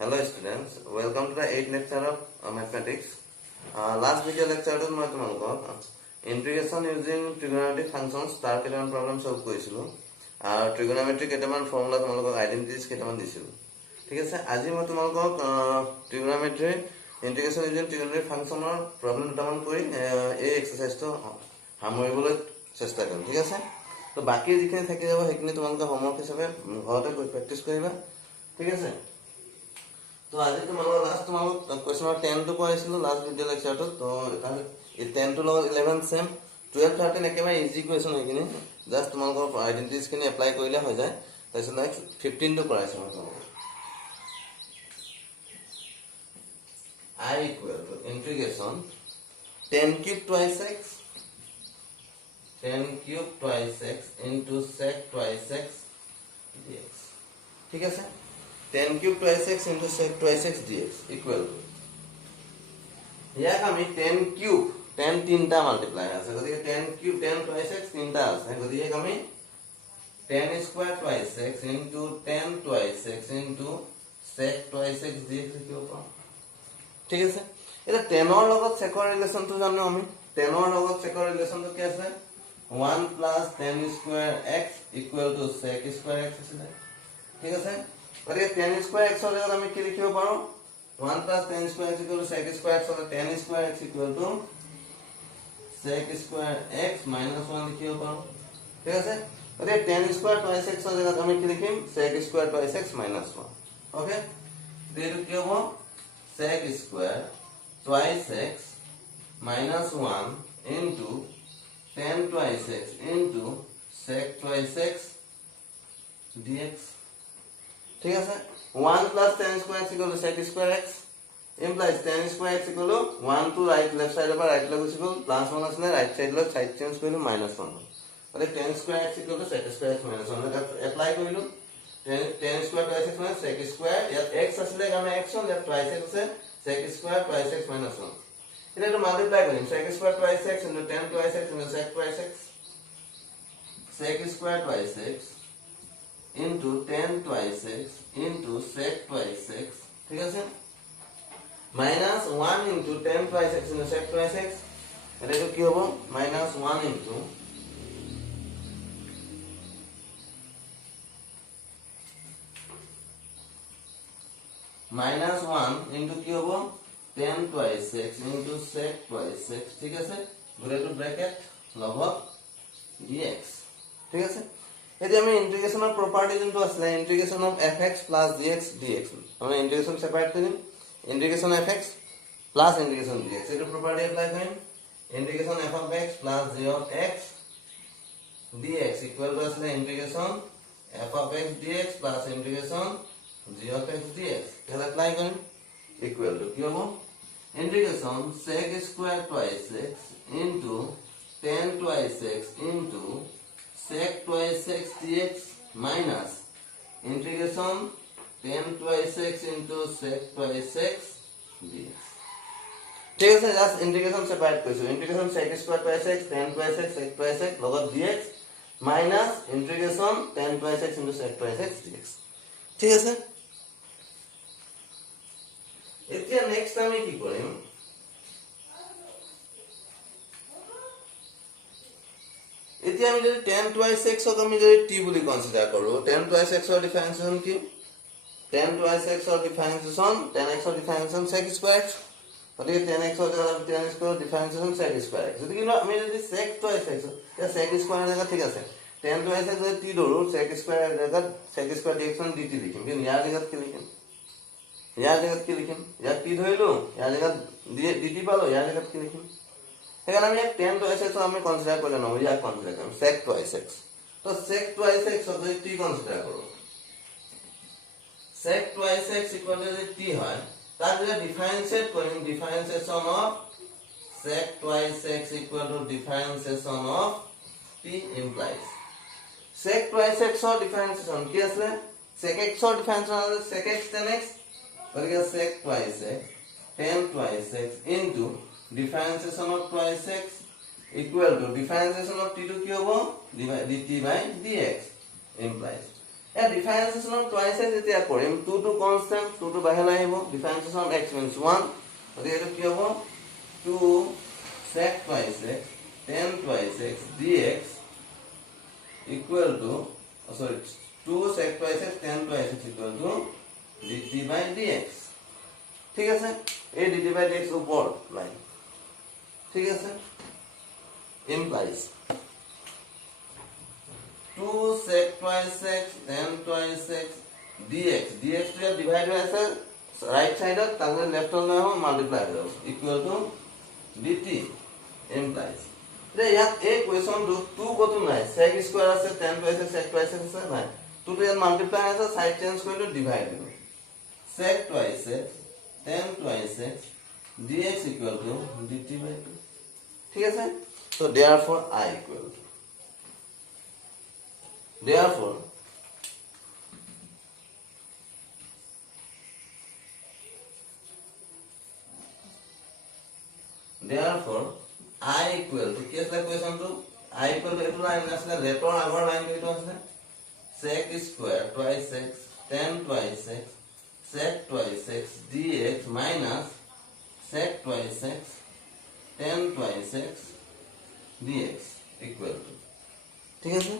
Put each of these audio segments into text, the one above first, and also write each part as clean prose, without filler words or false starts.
Hello students, welcome to the 8th lecture of mathematics. Last video lecture to মই তোমালোকক integration using trigonometric functions তাৰ কেইটামান problem solve কৰিছিলো আৰু trigonometric কেইটামান formula তোমালোকক identities কেইটামান দিছিলো ঠিক আছে আজি মই তোমালোকক trigonometry integration using trigonometric functionৰ problem দুটামান কৰি এই এক্সাৰসাইজটো সামৰিবলৈ চেষ্টা কৰিম ঠিক আছে তো বাকি যিখিনি থাকি যাব সেইখিনি তোমালোকে হোমৱৰ্ক হিচাপে ঘৰতে কৰি প্ৰেক্টিছ কৰিবা ঠিক আছে तो आज तुम्हारा लास्ट तुम्हारा क्वेश्चन नंबर 10 तो কৰিছিল লাষ্ট ভিডিও লেকচাৰটো তো এই 10 to 11 সেম 12 13 একেবাৰে ইজি क्वेश्चन হয়কিনি জাস্ট তোমালোকৰ আইডেন্টিটিজ খিনি এপ্লাই কৰিলে হৈ যায় তাৰপিছত নেক্সট 15 তো কৰাইছো মই তোমালোকক I equal to integration 10 cube twice x 10 cube twice x into sec twice x dx ঠিক আছে 10 cube twice x into sec twice x dx equal to ইয়াক আমি 10 cube 10 তিনটা মাল্টিপ্লাই আছে গতিকে 10 cube 10 twice x তিনটা আছে গতিকে আমি 10 square twice x into 10 twice x into sec twice x dx লিখিব পাম ঠিক আছে এটা 10 ৰ লগত sec ৰ ৰিলেচনটো জানো আমি 10 ৰ লগত sec ৰ ৰিলেচনটো কি আছে 1 plus 10 square x equal to sec square x আছে ঠিক আছে और ये 10 square x होगा तो हमें क्या लिखियो पारो 1 plus 10 square x equal to sec square x और 10 square x equal to sec square x minus 1 लिखियो पारो ठीक है और ये 10 square twice x होगा तो हमें क्या लिखिम sec square twice x minus 1 okay तो ये क्या हो sec square twice x minus 1 into 10 twice x into sec twice x dx ठीक है sir 1 plus 10 square x equal to sec square x implies 10 square x equal to 1 to right left side of right left equal plus 1 असले right side लो side change करिलो minus 1 और 10 square x equal to sec square x minus 1 का apply करिलो 10 square twice x minus sec square या x असले का मैं x और या twice x से sec square twice x minus 1 इधर तो multiply करें sec square twice x into 10 twice x into sec twice x sec square twice x into 10 twice x into sec twice x ठीक है sir minus 1 into 10 twice x into sec twice x এটা তো কি হবে minus 1 into minus 1 into কি হবে 10 twice x into sec twice x ঠিক আছে গোটেটো ব্র্যাকেট লব dx ঠিক আছে यदि हमें इंटीग्रेशन ऑफ प्रॉपर्टी जोंतो असले integration of fx plus dx dx हमें इंटीग्रेशन सेपरेट करिम integration fx plus integration dx एतो प्रॉपर्टी अप्लाई करिम integration f of x plus g of x dx equal to असले integration f of x dx plus integration g of x dx केला apply करिम equal to की होबो integration sec square twice x into 10 twice x into sec twice x dx minus integration 10 twice x into sec twice x dx ठीक है just integration separate करिसो integration sec square twice x 10 twice x sec twice x লগত dx minus integration 10 twice x into sec twice x dx ঠিক আছে এতিয়া next আমি কি কৰিম এতিয়া আমি যদি 10 twice x ক আমি যদি t বুলি কনসিডার কৰো 10 twice x ৰ ডিফাৰেন্সিয়েশন কি 10 twice x ৰ ডিফাৰেন্সিয়েশন 10x ৰ ডিফাৰেন্সিয়েশন sec square x গতিকে 10x ৰ জায়গাত 10x ৰ ডিফারেন্সিয়েশন sec square x যদি কিন্তু আমি যদি sec twice x এটা sec square এর জায়গা ঠিক আছে 10 twice x যদি t ধৰো sec square এৰ জায়গাত sec square dx dt লিখিম কিন্তু ইয়াৰ জায়গাত কি লিখিম ইয়াৰ জায়গাত কি লিখিম ইয়াৰ t ধৰিলো ইয়াৰ জায়গাত dt পালো ইয়াৰ জায়গাত কি লিখিম এখানে আমি 10 twice x আমি কনসিডার করলে না ইয়া কনসিডার করব sec twice x তো sec twice x যদি t কনসিডার করব sec twice x equal two t হয় তার যদি ডিফারেন্সিয়েট করি differentiation of sec twice x equal two differentiation of t implies sec twice x or differentiation কি আছে sec x or differentiation আছে sec x tan x और ये sec twice x tan twice x into differentiation of twice x equal to differentiation of t to কি হবে dt by dx implies A differentiation of twice x যেতিয়া কৰিম 2 to constant 2 to বাহিৰলৈ আহিব differentiation of x means 1 গতিকে এইটো কি হ'ব 2 sec twice x tan twice x dx equal to 2 sec twice x tan twice x equal to dt by dx ঠিক আছে এই dt by dx ওপৰ লাইন ঠিক আছে implies 2 sec twice x tan twice x dx dx to divide by আছে right side ত তাহলে left on লৈ multiply হৈ যাব equal to dt implies তে ইয়াত এই কোৱেশ্যন 2 কত নাই sec স্কয়াৰ আছে tan twice x sec twice x আছে নাই 2 to ইয়াত multiply আছে সাইড চেঞ্জ কৰিলে ডিভাইড হ'ব sec twice x tan twice x dx equal to dt by 2 ঠিক আছে so therefore I equal to therefore I equal to क्या है क्वेश्चन तो I equal to इतना लाइन असले लेटर आवर लाइन के तो असले sec square twice x tan twice x sec twice x dx minus sec twice x tan twice x dx equal to ठीक है sir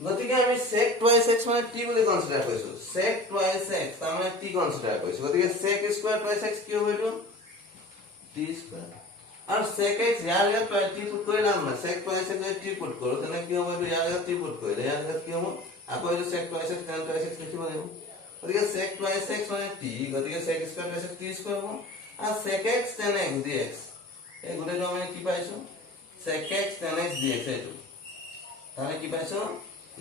গতিকে আমি sec twice x মানে t বুলি কনসিডাৰ কৰিছো sec twice x মানে t কনসিডাৰ কৰিছো গতিকে sec square twice x কি হ'ব এটো t square আৰু sec x ইয়াৰ ইয়াত t পুট কৰি নাম না sec twice x t put কৰো তেনে কি হ'ব এটো ইয়াৰ ইয়াত t পুট কৰিলে ইয়াৰ ইয়াত কি হ'ব আকৌ এটো sec twice x tan twice x লিখিব লাগিব গতিকে sec twice x মানে t গতিকে sec square twice x t square হ'ব আৰু sec x tan x dx এই গুটেটো আমি কি পাইছো sec x tan x dx এটো তাহলে কি পাইছো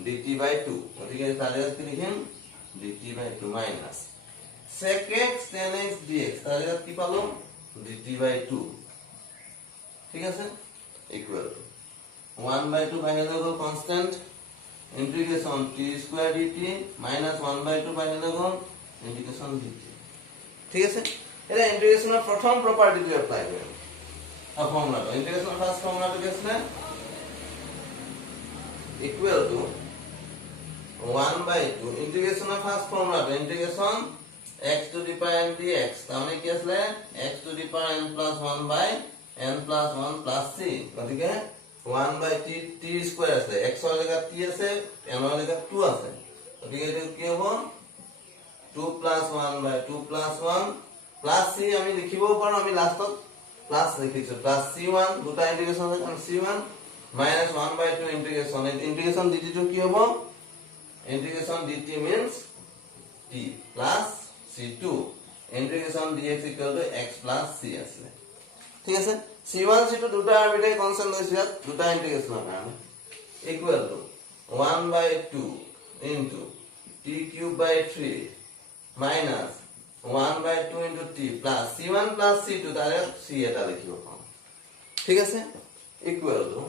dt by 2 গতিকে তাহলে কি লিখিম dt by 2 minus sec x tan x dx তাহলে কি পালো dt by 2 ঠিক আছে equal to 1 by 2 বাহিৰ লৈ গ'ল constant integration t square dt minus 1 by 2 বাহিৰ লৈ গ'ল integration dt ঠিক আছে এটা ইন্টিগ্ৰেশনৰ প্ৰথম প্ৰপাৰ্টিটো এপ্লাই কৰিম ফৰ্মুলা ইন্টিগ্ৰেশনৰ ফাৰ্স্ট ফৰ্মুলাটো কি আছে equal to 1 by 2 integration of first formula integration x to the power n dx তাহলে কি আসলে x to the power n plus 1 by n plus 1 plus c গতিকে 1 by t square আছে x এর জায়গা t আছে n এর জায়গা 2 আছে গতিকে এটা কি হবে 2 plus 1 by 2 plus 1 plus c আমি লিখিবও পাৰো আমি লাষ্টত প্লাস লিখিছো প্লাস c1 দুটা ইন্টিগ্রেশন আছে আমি c1 minus 1 by 2 integration dt to কি হবে integration dt means t plus c2 integration dx equal to x plus c আসলে ঠিক আছে c1 c2 দুটা আরবিট্রারি কনস্ট্যান্ট লইছি ইয়াত দুটা ইন্টিগ্ৰেশনৰ কাৰণে equal to 1 by 2 into t cube by 3 minus 1 by 2 into t plus c1 plus c2 তারে c এটা লিখিব পাম ঠিক আছে equal to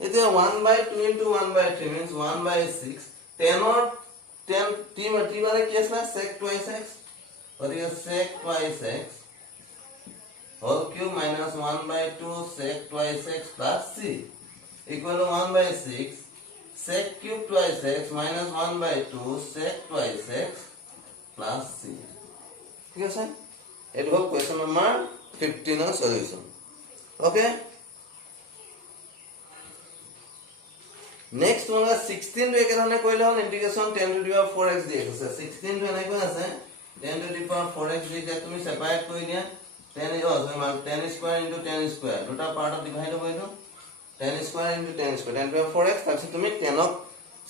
এতিয়া 1 by 2 into 1 by 3 means 1 by 6 10 or 10 t মানে কি আছে sec twice x গতিকে sec twice x whole cube minus 1 by 2 sec twice x plus c equal to 1 by 6 sec cube twice x minus 1 by 2 sec twice x plus c ঠিক আছে এটো হ'ল question number 15 ৰ solution okay Next one is 16 to ekadhane koile hol integration 10 to the power 4x dx ase 16 to enai koi ase 10 to the power 4x dx tumi separate koi dia 10 is also 10 square into 10 square দুটা part of divide hobo eto 10 square into 10 square 10 to the power 4x tarse tumi 10 ok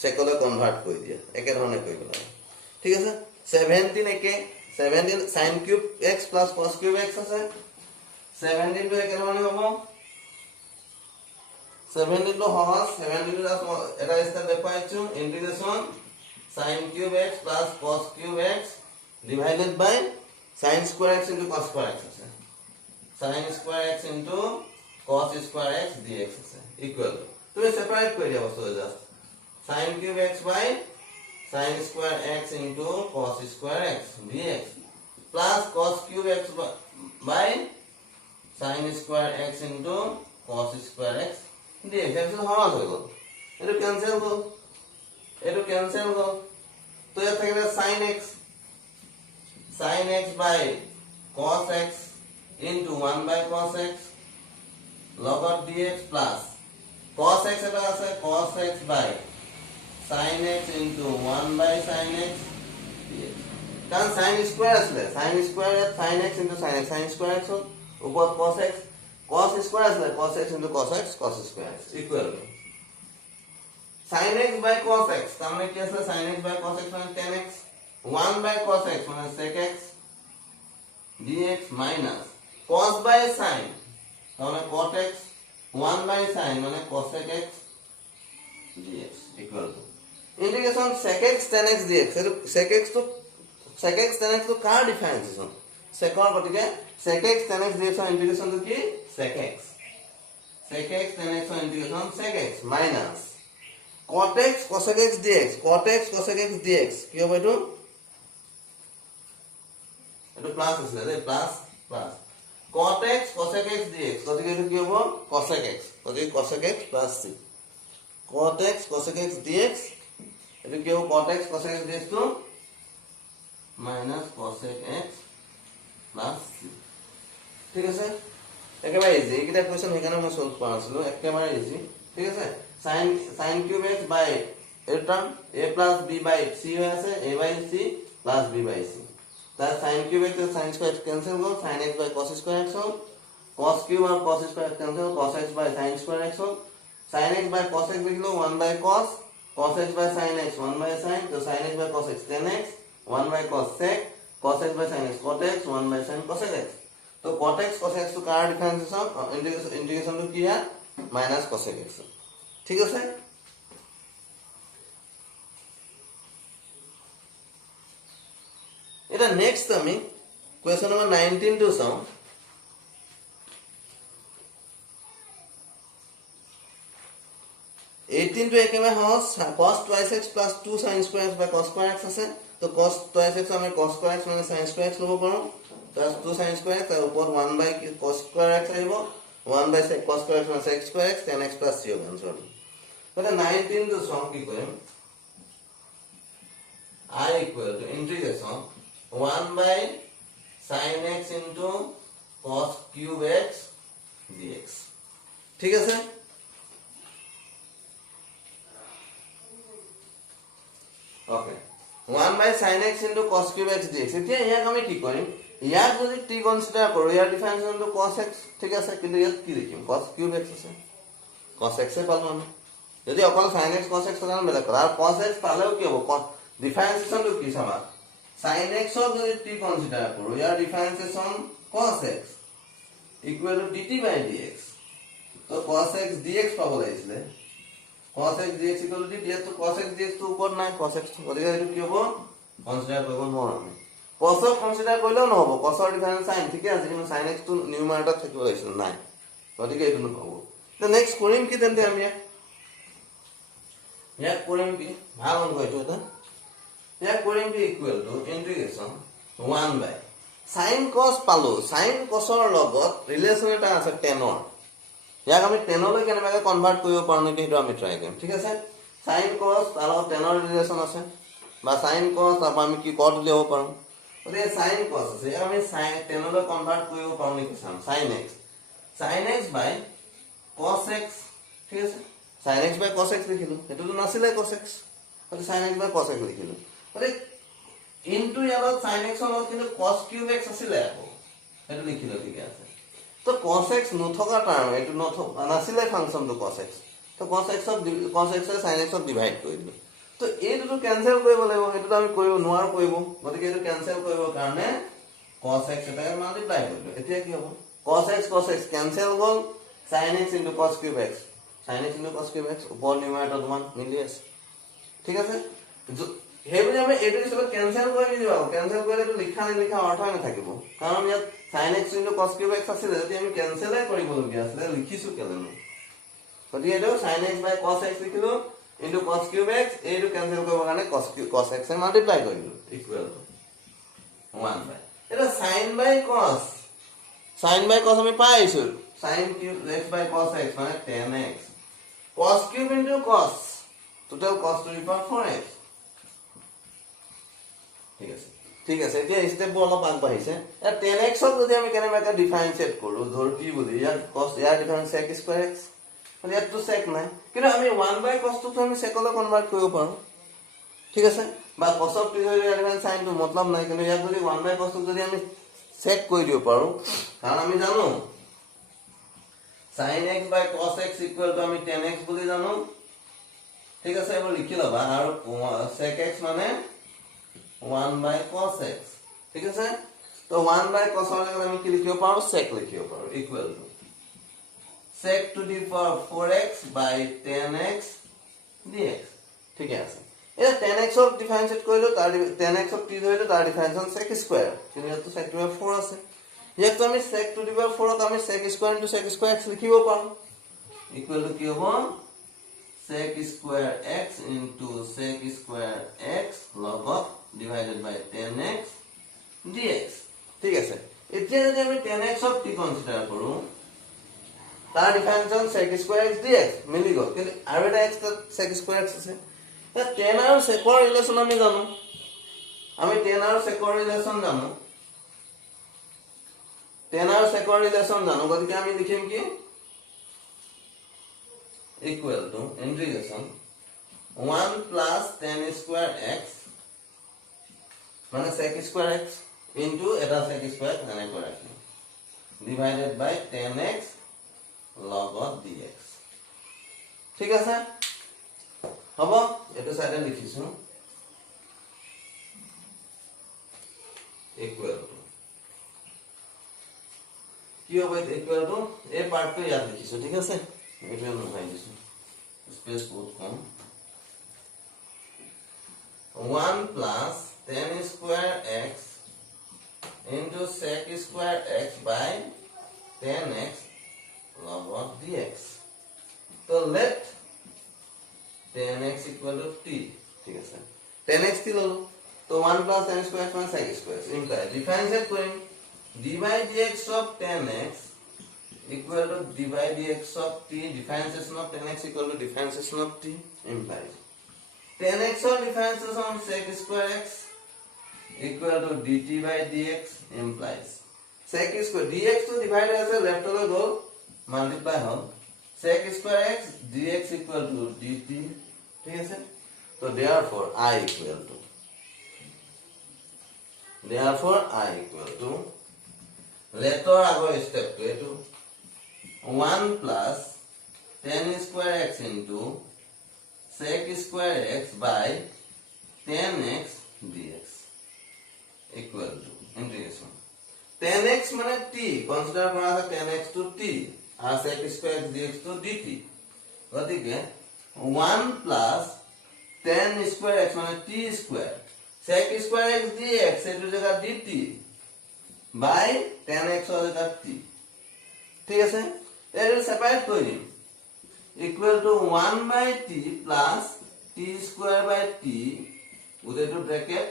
secole convert koi dia ekadhane koi bola thik ase 17 eke 17 sin cube x plus cos cube x ase 17 to ekadhane hobo 17 to হস 17 to এটা step দেখাইছো integration sin cube x plus cos cube x divided by sin square x into cos square x আছে sin square x into cos square x dx আছে equal তুমি separate কৰি দিয়া বস্তু just sin cube x by sin square x into cos square x dx plus cos cube x by sin square x into cos square x dx এক্সেল সহজ হৈ গ'ল এটো ক্যান্সেল গল তো ইয়াত থাকিলে sin x by cos x into 1 by cos x log of dx plus cos x এটা আছে cos x by sin x into 1 by sin x dx কারণ sin স্কয়ার আছে sin square sin x into sin x sin square x উপর cos x cos square আছে cos x into cos x cos square x equal sin x by cos x তার মানে কি আছে sin x by cos x মানে tan x 1 by cos x মানে sec x dx minus cos by sin তাহলে cot x 1 by sin মানে cosec x dx equal to integration sec x tan x dx sec x tan x তো কার differentiation sec ৰ গতিকে sec x tan x dx ৰ ইন্টিগ্ৰেশন তো কি sec x tan x ৰ integration sec x minus cot x cosec x dx কি হবে এটো প্লাস আছে দে plus cot x cosec x dx গতিকে এটো কি হ'ব cosec x গতিকে cosec x plus c cot x cosec x dx এটো কি হ'ব cot x cosec x dx to minus cosec x plus c ঠিক আছে একেবাৰে ইজি এইটা কোৱেশ্চন হেকানে মই সলভ কৰা আছিল একেবাৰে ইজি ঠিক আছে sin cube x by এর term a plus b by c হয়ে আছে a by c plus b by c তার sin cube x sin square cancel hall sin x by cos square x hall cos cube are cos square cancel cos x by sin square x hall sin x by cos x লিখলো 1 by cos x by sin x 1 by sin তো sin x by cos x tan x 1 by cos sec cos x by sin x cot x 1 by sin cos x তো cot x cos x তো কার differentiation integration তো কি হয় minus cos x ঠিক আছে এটা next আমি question number 19 two চাও 18 টু একেবাৰে হস cos twice x plus 2 sin square x by cos square x আছে তো cos twice x আমি cos square x মানে sin square x লব পাৰো plus 2 sin square x তাৰ ওপৰ 1 by cos square x আহিব 1 by sec cos square x মানে sec square x tan x plus c হ'ব आंसर তাহলে 19 টু চাও কি কৰিম I equal to integration 1 by sin x into cos cube x dx ঠিক আছে okay 1 by sin x into cos cube x dx এতিয়া ইয়াক আমি কি কৰিম ইয়াক যদি t কনসিডাৰ কৰো ইয়াৰ ডিফাৰেন্স into cos x ঠিক আছে কিন্তু ইয়াত কি লিখিম cos cube x আছে cos x এ পালো আমি যদি অকল sin x cos x কারণ বেলেগ কথা আর cos x পালেও কি হ'ব ডিফারেন্সিয়েশন তো কি সমান sin x ও যদি t কনসিডার কৰো ইয়াৰ differentiation cos x equal to dt by dx তো cos x dx পাব লাগিছিলে cos x dx equal to dt তো cos x dx তো উপর নাই cos x গতিকে এটো কি হ'ব কনসিডার কৰিব নোৱাৰো আমি cos ক কনসিডাৰ কৰিলেও নহব cos ৰ ডিফাৰেন্স sin ঠিক আছে কিন্তু sin x তো নিউমাৰেটৰ থাকিব লাগিছিল নাই গতিকে এটো নহব তো নেক্সট কৰিম কি তেন্তে আমি ইয়াক কৰিম কি ভাল অংক এটো এটা ইয়াক কৰিম কি equal to ইন্টিগ্ৰেশন 1 by sin cos পালো sin cos ৰ লগত ৰিলেশন এটা আছে tan ৰ ইয়াক আমি tan লৈ কেনেবাকৈ কনভাৰ্ট কৰিব পাৰো নেকি হেতু আমি ট্ৰাই কৰিম ঠিক আছে sin cos তাৰ লগত tan ৰ ৰিলেশন আছে বা sin cos তাৰপা আমি কি cot লিখিব পাৰো ওৰে sin cos আছে ইয়াক আমি sin tan লৈ কনভাৰ্ট কৰিব পাৰো নেকি চাম sin x by cos x ঠিক আছে sin x by cos x লিখিলো হেতু তো নাছিলে cos x আৰু sin x by cos x লিখিলো আৰে ইনটু ইয়ালত sin x ৰ লগত কিন্তু cos cube x আছিল আকৌ এটো লিখিলো ঠিক আছে তো cos x নথকা টার্ম এটো নাছিলে ফাংশন তো cos x তো cos x ৰ sin x ক ডিভাইড কৰি দিলো তো এইটো ক্যান্সেল কৰিব লাগিব এটো আমি কৰিব নোৱাৰো কৰিব গতিকে এটো ক্যান্সেল কৰিব কাৰণে cos x এটাকে মাল্টিপ্লাই কৰিলো এতিয়া কি হ'ব cos x ক্যান্সেল হ'ল sin x into cos cube x sin x into cos cube x উপৰ নিউমাৰেটৰ দুমান মিলি আছে ঠিক আছে হেবুলি আমি এটো হিচাপে ক্যান্সেল কৰি দিবা ক্যান্সেল কৰিলে তো লিখা নিলিখা অৰ্থ নাথাকিব কাৰণ ইয়াত sin x into cos cube x আছে যদি আমি ক্যান্সেলই কৰিবলগীয়া আছে লিখিছো কেলেনো গতিকে এটো sin x by cos x লিখিলো into cos cube x এইটো ক্যান্সেল কৰিব কাৰণে cos x এ মাল্টিপ্লাই কৰিলো ইকুৱেল টু 1 by এটা sin by cos আমি পাইছো sin cube x by cos x মানে tan x cos cube into cos total cos to the power 4x ঠিক আছে এতিয়া স্টেপ অলপ আগবাঢ়িছে এ 10x ক যদি আমি কেনেবাকৈ ডিফাৰেন্সিয়েট কৰো ধৰ কি বুলি ইয়াৰ cos ইয়াৰ ডিফাৰেন্স sec স্কয়াৰ x মানে ইয়াত তো sec নাই কিন্তু আমি 1/cos টো আমি sec লৈ কনভাৰ্ট কৰিব পাৰো ঠিক আছে বা cos অফ t লৈ ডিফাৰেন্স sin টো মতলব নাই কিন্তু ইয়াক যদি 1/cos টো যদি আমি sec কৰি দিব পাৰো কাৰণ আমি জানো sin x by cos x equal to আমি 10x বুলি জানো ঠিক আছে এবাৰ লিখি লবা আৰু sec x মানে 1/cos x ঠিক আছে তো 1/cos ৰ লগত আমি কি লিখিব পাৰো sec লিখিব পাৰো equal to sec to the power 4x by 10x dx ঠিক আছে এটা 10x ৰ ডিফাৰেন্সিয়েট কৰিলো তাৰ 10x ক t ধৰিলো তাৰ ডিফাৰেন্স হ'ল sec স্কয়াৰ কিন্তু ইয়াত তো sec to the power 4 আছে ইয়াক তো আমি sec to the power 4 ক আমি sec square into sec square x লিখিব পাৰো equal to কি হ'ব sec square x into sec square x log of divided by 10x dx ঠিক আছে এতিয়া যদি আমি 10x অফ t কনসিডাৰ কৰো তাৰ ডিফাৰেন্স হ'ল sec square x dx মিলি গল কিন্তু আৰু এটা x sec square x আছে তা 10 আৰু sec ৰ ৰিলেচন আমি জানো আমি 10 আৰু sec ৰ ৰিলেচন জানো 10 আৰু sec ৰ ৰিলেচন জানো গতিকে আমি লিখিম কি equal to integration 1 plus 10 square x মানে sec square x into eta sec square মানে করে divided by 10x log of dx ঠিক আছে হ'ব এটো সাইডে লিখিছো equal to কি হবে equal to এই পার্টটো ইয়াত লিখিছো ঠিক আছে এটা নোহাই দিছো স্পেস বহুত কম 1 plus 10 square x into sec square x by 10x log of dx so let 10x equal to t ঠিক আছে 10x কি ললো তো 1 plus 10 square x minus sec square imply differentiate Karim d by dx of 10x equal to d by dx of t differentiation of 10x equal to differentiation of t implies 10x of differentiation of sec square x equal to dt by dx implies sec square dx to divide as a left over go multiply home sec square x dx equal to dt ঠিক আছে so therefore I equal to letter ago step to etu 1 plus 10 square x into sec square x by 10x dx equal to integration 10x মানে t consider করা আছে 10x to t are sec square x dx to dt গতিকে 1 plus 10 square x মানে t square sec square x dx এটো জায়গা dt by 10x এর জায়গা t ঠিক আছে এর সেপারেট করে দিন equal to 1 by t plus t square by t within the bracket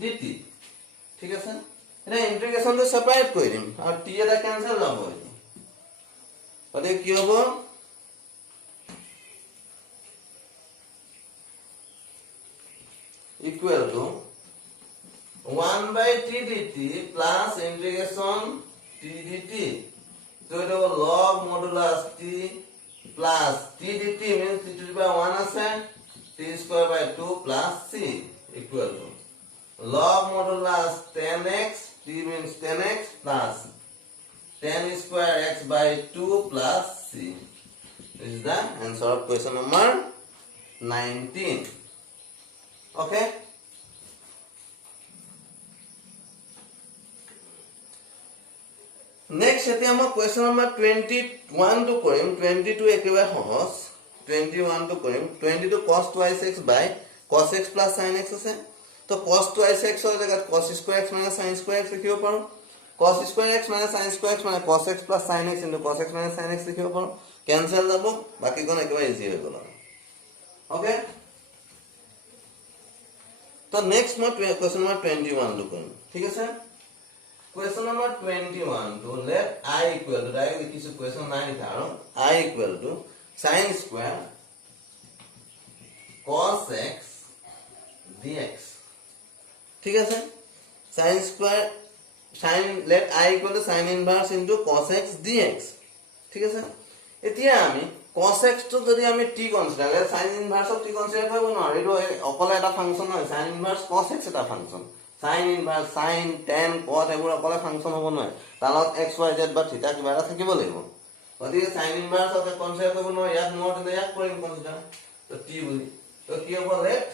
dt ঠিক আছে এটা ইন্টিগ্রেশন তো সেপারেট করে দিন আর t এটা ক্যান্সেল হবে তাহলে কি হবে equal to 1 by t dt plus integration t dt so it will log modulus t plus t dt means t to the power 1 আছে t square by 2 plus c equal to log modulus 10x t means 10x plus 10 square x by 2 plus c. This is the answer of question number 19. Okay. Next এতিয়া আমরা question number 21 to কৰিম 22 একেবাৰে সহজ 21 to কৰিম 22 cos 2x by cos x plus sin x আছে তো cos 2x ৰ জায়গাত cos square x minus sin square x লিখিব পাৰো cos square x minus sin square x মানে cos x plus sin x into cos x minus sin x লিখিব পাৰো cancel যাব বাকি কোন একেবাৰে ইজি হৈ গল ওকে তো নেক্সট মই question number 21 to কৰিম ঠিক আছে Question number 21 to let I equal to I is question 9 I equal to sin square cos x dx ঠিক আছে sin square sin let I equal to sin inverse into cos x dx ঠিক আছে এতিয়া আমি cos x তো যদি আমি t consider sin inverse of t consider কৰিব নোৱাৰো এটো অকলে এটা ফাংশন নহয় sin inverse cos x এটা function sin inverse sin tan cos এবোৰ অকলে ফাংশন হ'ব নহয় তালত x y z বা থিতা কিবা এটা থাকিব লাগিব গতিকে sin inverse of কনসিডাৰ কৰিব নোৱাৰো ইয়াত মোৰ তেনে ইয়াক কৰিম কনসিডাৰ তো t বুলি তো কি হ'ব let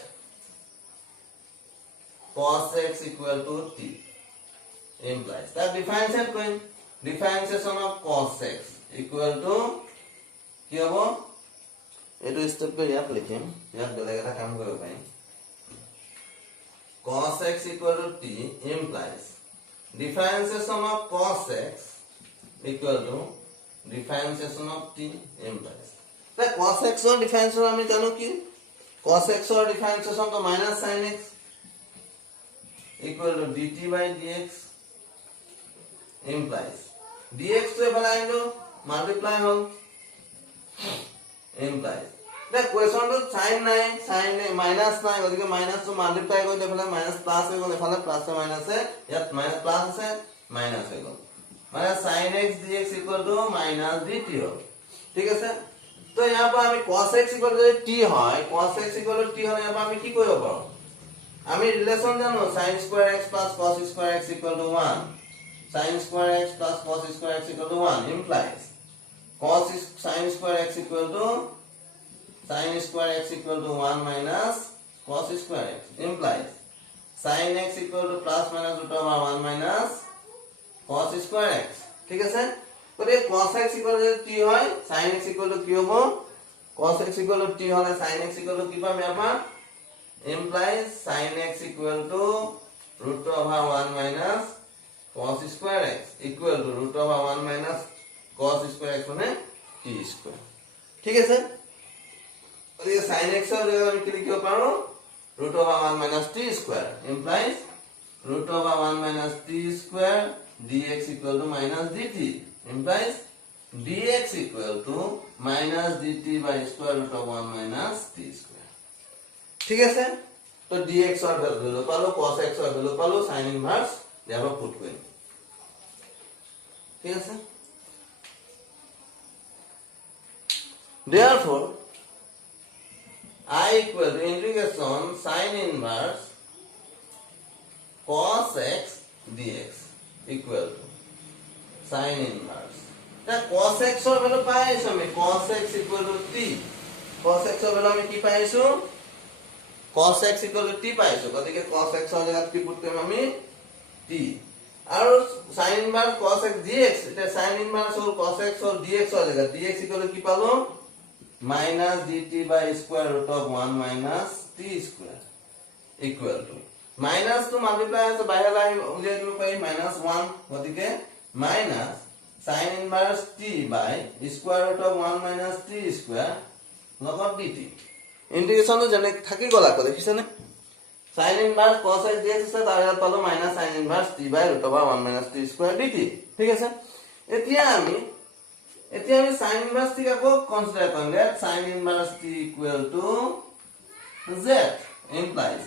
cos x equal to t implies that differentiation of cos x equal to কি হ'ব এটো স্টেপ কৰি ইয়াত লিখিম ইয়াত বেলেগ এটা কাম কৰিব পাৰিম cos x equal to t implies differentiation of cos x equal to differentiation of t implies the cos x or differentiation আমি জানো কি cos x or differentiation to minus sin x equal to dt by dx implies dx to এফালে আনিলো multiply hall implies the question to sin minus নাই গতিকে minus to multiply কৰি দেফালে minus plus হৈ গল এফালে plus এ minus এ ইয়াত minus plus আছে minus হৈ গল মানে sin x dx equal to minus dt হল ঠিক আছে তো ইয়াৰ পৰা আমি cos x equal to t হয় cos x equal to t হলে ইয়াৰ পৰা আমি কি কৰিব পাৰো আমি ৰিলেশন জানো sin square x plus cos square x equal to 1 sin square x plus cos square x equal to 1 implies cos sin square x equal to sin square x equal to 1 minus cos square x implies sin x equal to plus minus root over 1 minus cos square x ঠিক আছে তো এই cos x equal to t হয় sin x equal to কি হ'ব cos x equal to t হলে sin x equal to কি পাম ইয়াপা implies sin x equal to root over 1 minus cos square x equal to root over 1 minus cos square x মানে t square ঠিক আছে और ये sin x और हम কি লিখিব পাৰো root over 1 minus t square implies root over 1 minus t square dx equal to minus dt implies dx equal to minus dt by square root of 1 minus t square ঠিক আছে তো dx और value পালো cos x और value পালো sin inverse ইয়াবা put কৰিম ঠিক আছে therefore I equal to integration sin inverse cos x dx equal to sin inverse তা cos x or value পাইছো আমি cos x equal to t cos x or value আমি কি পাইছো cos x equal to t পাইছো গতিকে cos x or জায়গাত কি পুট কৰিম আমি t আৰু sin inverse cos x dx এটা sin inverse or cos x or dx or জায়গা dx equal to কি পালো minus dt by square root of 1 minus t square equal to minus to multiply as বাইরে লাই উলিয়াই দিব পাৰি minus 1 গতিকে minus sin inverse t by square root of 1 minus t square log of dt integration তো জানে থাকি গলা কো দেখিছনে sin inverse cos x dx আছে তাৰ ইয়াত পালো minus sin inverse t by root over 1 minus t square dt ঠিক আছে এতিয়া আমি sin inverse t কাকো কনসিডার কৰিম let sin inverse t equal to z implies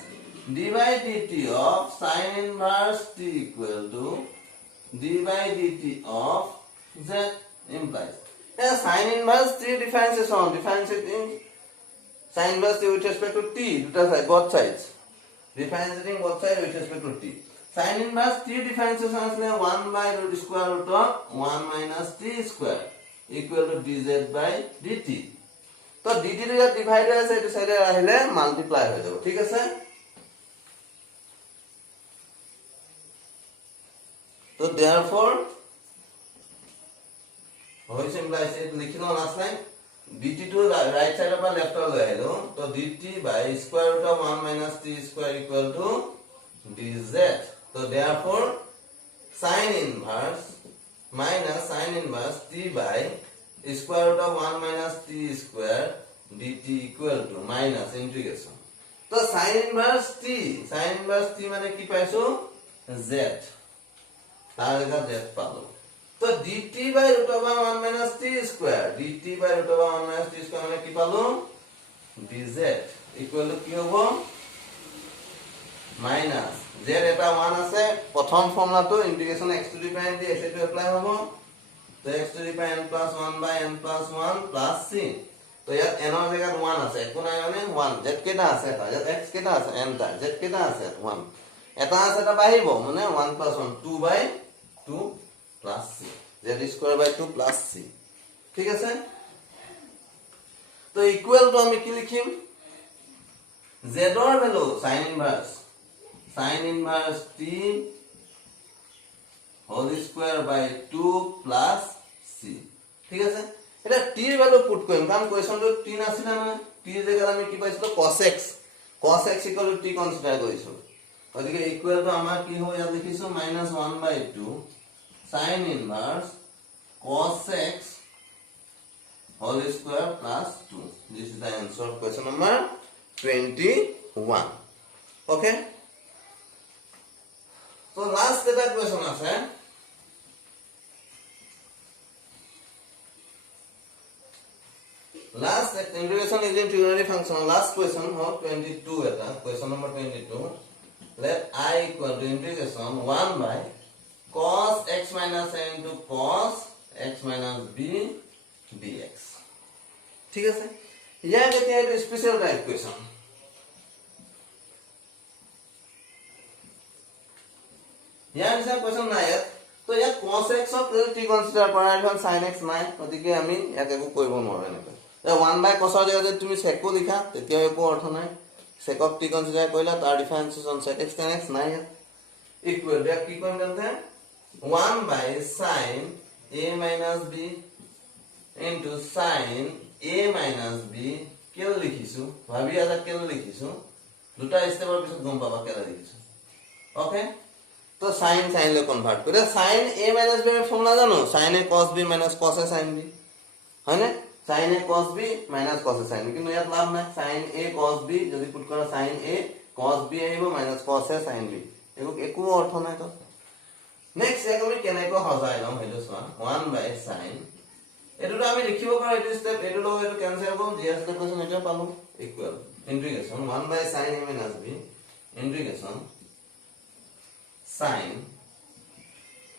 d by dt of sin inverse t equal to d by dt of z implies sin inverse t differentiating sin inverse t with respect to t দুটা side both sides differentiating both sides with respect to t sin inverse t differentiation আসলে 1 by root square root of 1 minus t square equal to dz by dt তো dt ৰ divide আছে এটো সাইডে আহিলে multiply হৈ যাব ঠিক আছে তো therefore होइस implies it लिखिनो last line dt to right side of left or লৈ আহিলো তো dt by square root of 1 minus t square equal to dz so therefore sin inverse minus sin inverse t by square root of 1 minus t square dt equal to minus integration तो sin inverse t মানে কি পাইছো z তার জায়গা z পালো তো dt by root over 1 minus t square মানে কি পালো dz ইকুৱেল টু কি হ'ব মাইনাছ z এটা 1 আছে প্ৰথম ফৰ্মুলাটো ইন্টিগ্ৰেশন x to the power n dx এটো এপ্লাই হ'ব তো x to the power n + 1 / n + 1 + c তো ইয়াত n ৰ জায়গাত 1 আছে একো নাই মানে 1 z কেটা আছে এটা ইয়াত x কেটা আছে n টা z কেটা আছে 1 এটা আছে এটা বাহিব মানে 1 + 1 2/2 + c z² / 2 + c ঠিক আছে তো ইকুৱেল টু আমি কি লিখিম z ৰ value sin inverse t whole square by 2 plus c ঠিক আছে এটা t ৰ ভ্যালু পুট কৰিম কাৰণ কোৱেশ্চনটো t নাছিল না t ৰ জায়গাত আমি কি পাইছিলো cos x = t কনসিডাৰ কৰিছো গতিকে ইকুৱেল টু আমাৰ কি হয় ইয়াত লিখিছো -1/2 sin inverse cos x whole square plus 2 this is the answer of question number 21 okay so last eta question আছে last integration is in trigonometry function last question of 22 eta question number 22 let I equal to integration 1 by cos x minus a into cos x minus b dx ঠিক আছে ইয়াৰ এতিয়া এটা special type question ইয়াৰ নিচিনা question নাই ইয়াত তো ইয়াত cos x ক t কনসিডাৰ কৰা এখন sin x নাই গতিকে আমি ইয়াক একো কৰিব নোৱাৰো এনেকৈ 1 বাই cos ৰ জায়গাত তুমি sec কো লিখা তেতিয়া একো অৰ্থ নাই sec of t কনসিডাৰ কৰিলা তাৰ ডিফাৰেন্সিয়েচন sec x tan x নাই ইকুৱেল টু কি কৰিম তেন্তে 1 বাই sin a minus b into sin a minus b কেলে লিখিছো ভাবি আজা কেলে লিখিছো দুটা স্টেপৰ পিছত গম পাবা কেলে লিখিছো ওকে তো sin লে কনভার্ট করে sin a minus b এর ফর্মুলা জানো sin a cos b minus cos a sin b হয়নে sin a cos b minus cos a sin b কিন্তু ইয়াত লাভ নাই sin a cos b যদি পুট কৰা sin a cos b আহিব minus cos a sin b একো অৰ্থ নাই তো নেক্সট আমি কেনেকৈ হজাই লম হেটো চোৱা 1 by sin এটো আমি লিখিব পাৰো এটো স্টেপ এটো লগ এটো ক্যান্সেল কৰব জিএস তে কোৱেশ্চন এটা পালো equal integration 1 by sin a minus b integration sin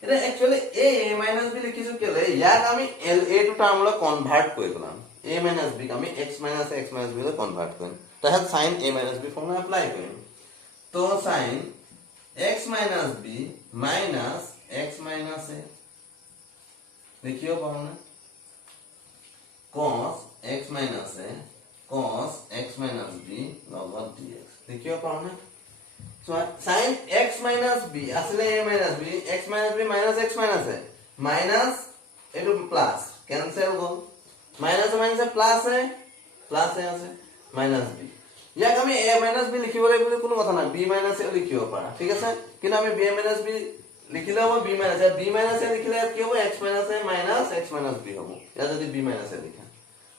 এটা एक्चुअली a minus b লিখিছো কেলে ইয়াক আমি l a টু টার্মলৈ কনভার্ট কৰি দিলাম a minus b আমি x minus b লৈ কনভাৰ্ট কৰিম তাহাত sin a minus b formula apply কৰিম তো sin x minus b minus x minus a লিখিও পাবো না cos x minus a cos x minus b log dx লিখিও পাবো না so sin x minus b আসলে a minus b x minus b minus x minus a minus এটো plus cancel go minus minus plus a আছে minus b ইয়াক আমি a minus b লিখিবলৈ বুলি কোনো কথা নাই b minus a লিখিব পাৰা ঠিক আছে কিন্তু আমি b minus b লিখিলে হ'ব b minus a লিখিলে কি হ'ব x minus a minus x minus b হ'ব ইয়াত যদি b minus a লিখা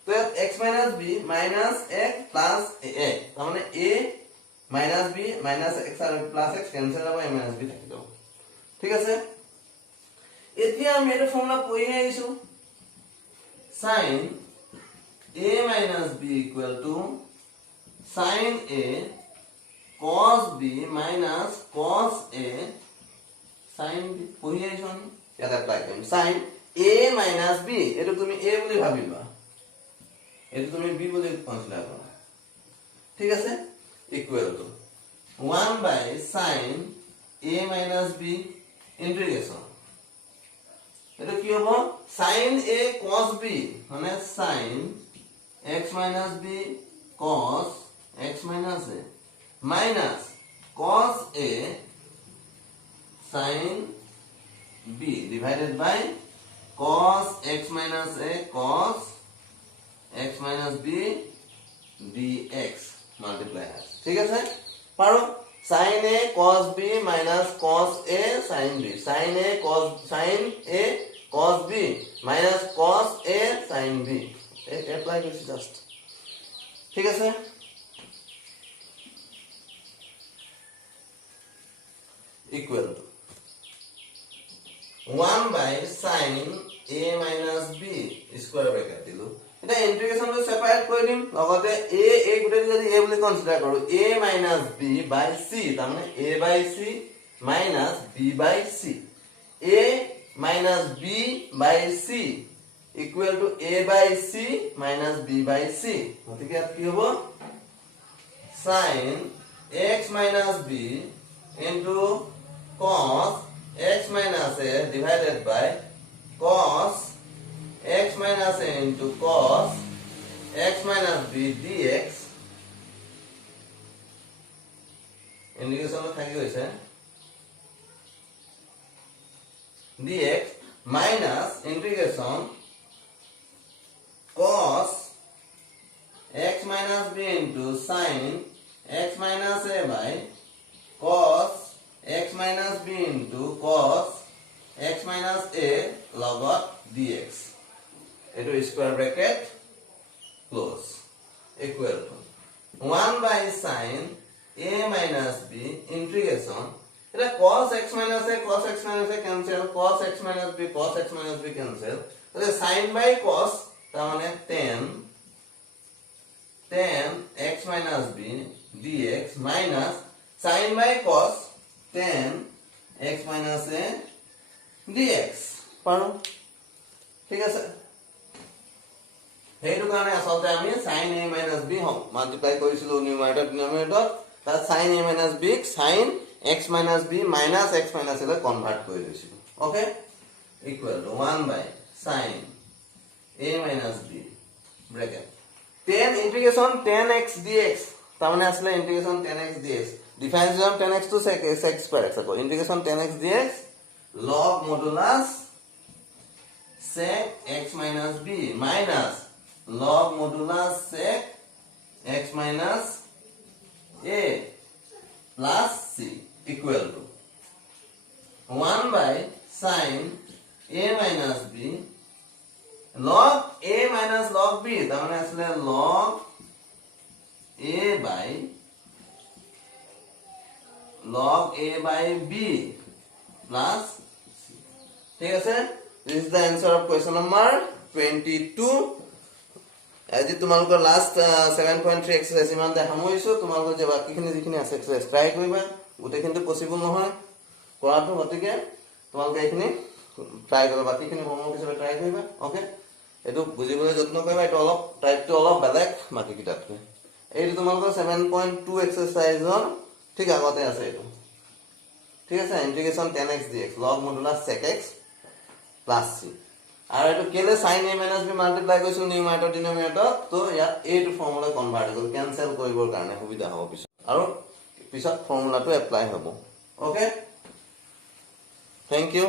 তো ইয়াত x minus b minus x plus a তাৰ মানে a minus b minus x আৰু plus x cancel হ'ব a minus b থাকি যাব ঠিক আছে এতিয়া আমি এটা ফৰ্মুলা পঢ়ি আহিছো sin a minus b equal to sin a cos b minus cos a sin b পঢ়ি আহিছো আমি ইয়াত এপ্লাই কৰিম sin a minus b এটো তুমি a বুলি ভাবিবা এটো তুমি b বুলি কনসিডাৰ কৰা ঠিক আছে equal to 1 by sin a minus b integration এটো কি হ'ব sin a cos b মানে sin x minus b cos x minus a minus cos a sin b divided by cos x minus a cos x minus b dx multiply ঠিক আছে পারো sin a cos b minus cos a sin b sin a cos b minus cos a sin b apply this just ঠিক আছে equal to 1 by sin a minus b square bracket দিলো এটা ইন্টিগ্ৰেশনটো separate কৰি দিম লগতে a গুটেটো যদি a বুলি consider কৰো a - b / c তাৰমানে a / c - b / c a - b / c equal to a / c - b / c গতিকে ইয়াত কি হ'ব sin x - b into cos x - a divided by cos x - a into cos x - b dx integration থাকি গৈছে dx minus integration cos x minus b into sin x minus a by cos x minus b into cos x minus a log dx. Into square bracket close equal to 1 by sin a minus b integration. It is cos x minus a cancel, cos x minus b cancel. So the sin by cos tan x minus b dx minus sin by cos tan x minus a dx. পাৰো ঠিক আছে হেইটো কাৰণে আসলতে আমি sin a minus b হম multiply কৰিছিলো numerator ডিনোমিনেটৰ তাত sin a minus b sin x minus b minus x minus a convert কৰি লৈছিলো okay equal to 1 by sin a minus b bracket tan integration tan x dx তাৰমানে আসলে integration tan x dx ডিফাৰেন্সিয়েশন tan x to sec square x আকৌ integration tan x dx log modulus sec x minus b minus log modulus sec x minus a plus c equal to 1 by sin a minus b log a minus log b তাৰমানে আসলে log a by b plus c ঠিক আছে this is the answer of question number 22 আজি তোমালোকৰ last 7.3 exercise ইমান দেখামৈছো তোমালোকৰ যে বাকিখিনি যিখিনি আছে এক্সাৰসাইজ ট্ৰাই কৰিবা গোটেইখিনি পসিবল নহয় কৰাটো গতিকে তোমালোকে এইখিনি ট্ৰাই কৰিবা বাকিখিনি হোমৱৰ্ক হিচাপে ট্ৰাই কৰিবা ওকে এটো বুজিবলৈ যত্ন কৰিবা এটো অলপ টাইপটো অলপ বেলেগ বাকি কিতাপটো এইটো তোমালোকৰ 7.2 এক্সাৰসাইজৰ ঠিক আগতে আছে এটো ঠিক আছে ইন্টিগ্ৰেশন tan x dx log modulus sec x plus c আৰু এটো কেলে sin a minus b multiply কৰিছো নিউমাৰেটৰ ডিনোমিনেটৰ তো ইয়াত এইটো ফৰ্মুলা কনভাৰ্ট হৈ গল কেনসেল কৰিবৰ কাৰণে সুবিধা হ'ব পিছত আৰু পিছত ফৰ্মুলাটো এপ্লাই হ'ব ওকে থ্যাংক ইউ